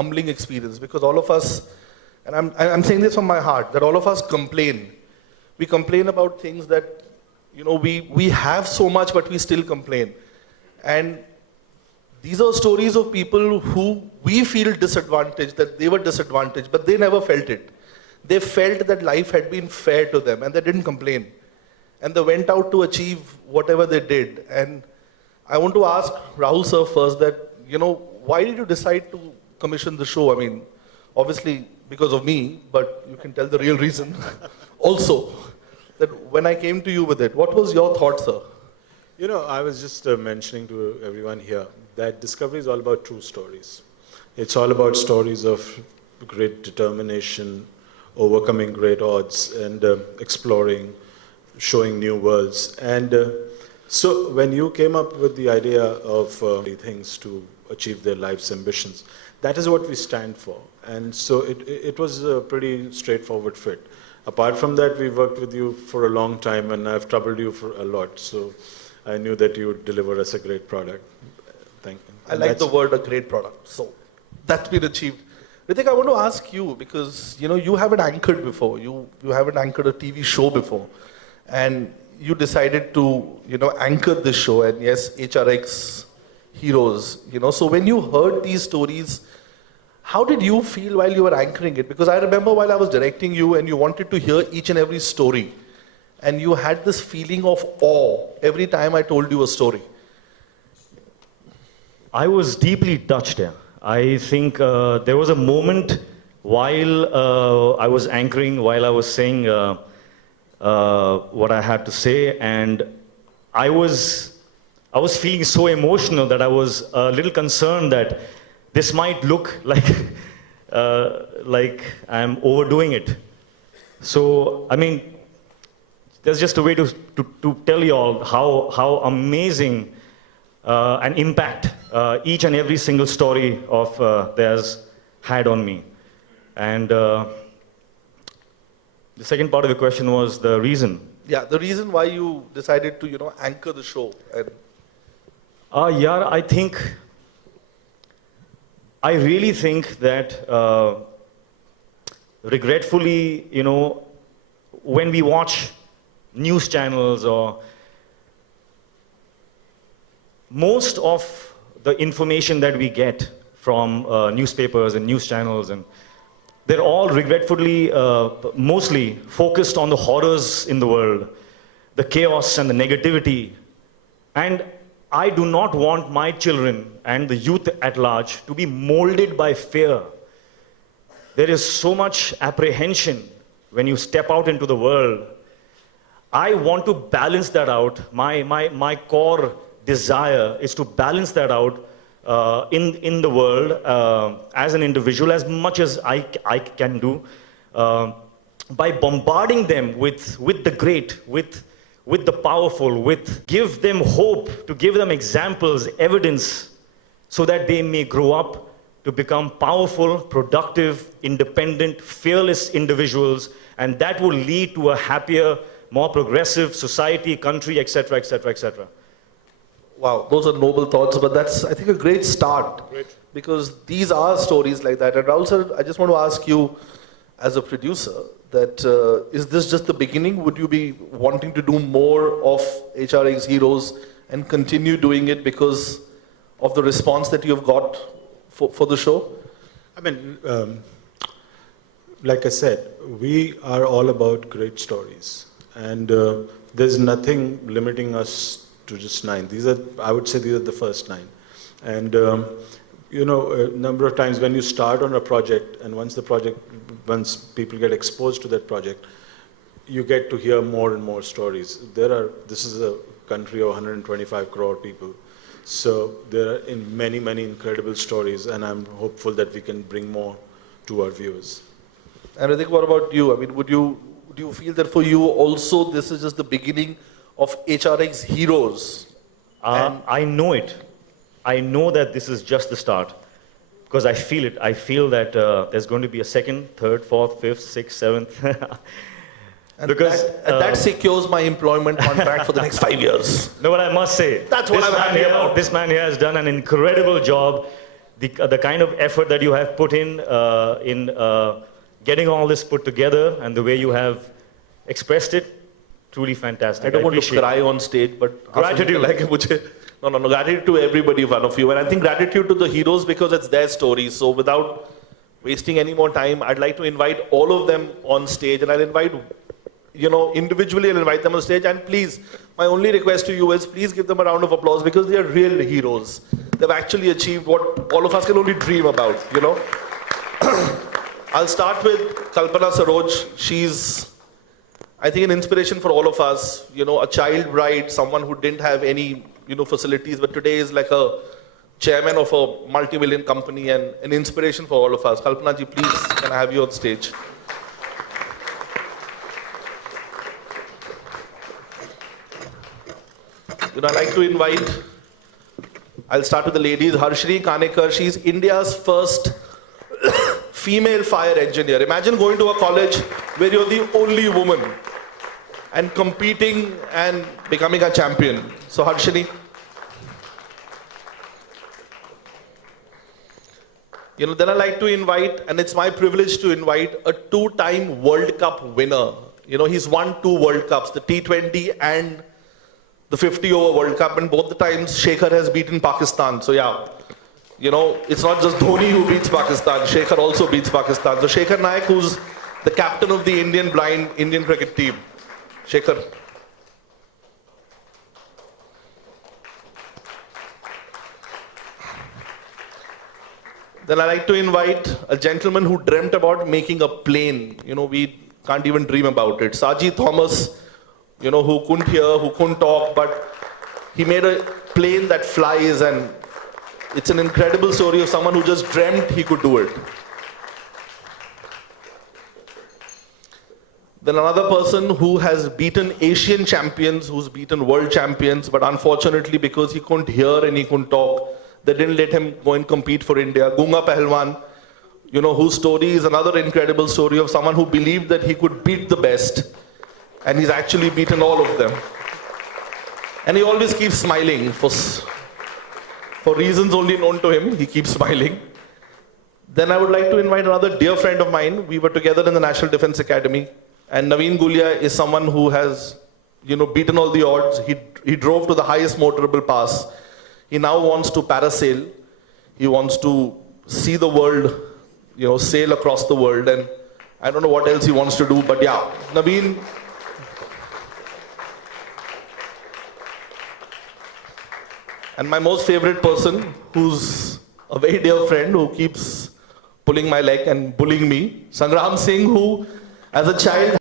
humbling experience because all of us, and I'm saying this from my heart, that all of us complain. We complain about things that, we have so much, but we still complain. And these are stories of people who we feel disadvantaged, that they were disadvantaged, but they never felt it. They felt that life had been fair to them and they didn't complain. And they went out to achieve whatever they did. And I want to ask Rahul sir first that, why did you decide to commission the show? I mean, obviously because of me, but you can tell the real reason also. That when I came to you with it, what was your thought, sir? I was just mentioning to everyone here that Discovery is all about true stories. It's all about stories of great determination, overcoming great odds, and exploring, showing new worlds. And so when you came up with the idea of things to achieve their life's ambitions, that is what we stand for. And so it was a pretty straightforward fit. Apart from that, we worked with you for a long time, and I've troubled you for a lot. So I knew that you would deliver us a great product. Thank you. I like the word, a great product. So that's been achieved. Hritik, I want to ask you, because you haven't anchored before. You haven't anchored a TV show before. And you decided to, anchor this show. And yes, HRX heroes. So when you heard these stories, how did you feel while you were anchoring it? Because I remember while I was directing you and you wanted to hear each and every story. And you had this feeling of awe every time I told you a story. I was deeply touched here. I think there was a moment while I was anchoring, while I was saying what I had to say, and I was feeling so emotional that I was a little concerned that this might look like I'm overdoing it. So, I mean, there's just a way to tell you all how amazing an impact each and every single story of theirs had on me. And the second part of the question was the reason. Yeah, the reason why you decided to, anchor the show. And yeah, I really think that regretfully, when we watch news channels or most of the information that we get from newspapers and news channels, and they're all regretfully mostly focused on the horrors in the world, the chaos and the negativity. And I do not want my children and the youth at large to be molded by fear. There is so much apprehension when you step out into the world. I want to balance that out. My core desire is to balance that out in the world as an individual as much as I can do by bombarding them with the great, with the powerful, give them hope, to give them examples, evidence, so that they may grow up to become powerful, productive, independent, fearless individuals, and that will lead to a happier, more progressive society, country, etc., etc., etc. Wow, those are noble thoughts, but that's, I think, a great start. Great. Because these are stories like that. And Rahul sir, I just want to ask you, as a producer, that is this just the beginning? Would you be wanting to do more of HRX Heroes and continue doing it because of the response that you have got for the show? I mean, like I said, we are all about great stories. And there's nothing limiting us to just 9. I would say these are the first 9. And a number of times when you start on a project, and once people get exposed to that project, you get to hear more and more stories. This is a country of 125 crore people. So there are many, many incredible stories, and I'm hopeful that we can bring more to our viewers. And Hritik, what about you? I mean, would you feel that for you also this is just the beginning of HRX Heroes? I know it. I know that this is just the start, because I feel it. I feel that there's going to be a second, third, fourth, fifth, sixth, seventh. And because that secures my employment contract for the next 5 years. No, but I must say, that's what I'm happy about. This man here has done an incredible job the kind of effort that you have put in getting all this put together and the way you have expressed it, truly fantastic. I don't want to appreciate cry on stage, but Gratitude. No, gratitude to everybody, one of you. And I think gratitude to the heroes because it's their stories. So without wasting any more time, I'd like to invite all of them on stage. And I'll invite, individually I'll invite them on stage. And please, my only request to you is please give them a round of applause because they are real heroes. They've actually achieved what all of us can only dream about, I'll start with Kalpana Saroj. She's, I think, an inspiration for all of us. A child bride, someone who didn't have any, facilities, but today is like a chairman of a multi-million company and an inspiration for all of us. Kalpana ji, please, can I have you on stage? I'd like to invite, I'll start with the ladies. Harshri Kanekar, she's India's first female fire engineer. Imagine going to a college where you're the only woman and competing and becoming a champion. So Harshini. Then I like to invite, and it's my privilege to invite, a two-time World Cup winner. He's won 2 World Cups, the T20 and the 50-over World Cup, and both the times Shekhar has beaten Pakistan. So yeah, it's not just Dhoni who beats Pakistan, Shekhar also beats Pakistan. So Shekhar Naik, who's the captain of the Indian blind Indian cricket team. Shekhar. Then I like to invite a gentleman who dreamt about making a plane. We can't even dream about it. Saji Thomas, who couldn't hear, who couldn't talk, but he made a plane that flies, and it's an incredible story of someone who just dreamt he could do it. Then another person who has beaten Asian champions, who's beaten world champions, but unfortunately because he couldn't hear and he couldn't talk, they didn't let him go and compete for India. Gunga Pahalwan, whose story is another incredible story of someone who believed that he could beat the best, and he's actually beaten all of them. And he always keeps smiling. For reasons only known to him, he keeps smiling. Then I would like to invite another dear friend of mine. We were together in the National Defense Academy. And Naveen Gulia is someone who has, beaten all the odds. He drove to the highest motorable pass. He now wants to parasail. He wants to see the world, sail across the world. And I don't know what else he wants to do, but yeah, Naveen. And my most favorite person, who's a very dear friend, who keeps pulling my leg and bullying me, Sangram Singh, who, as a child,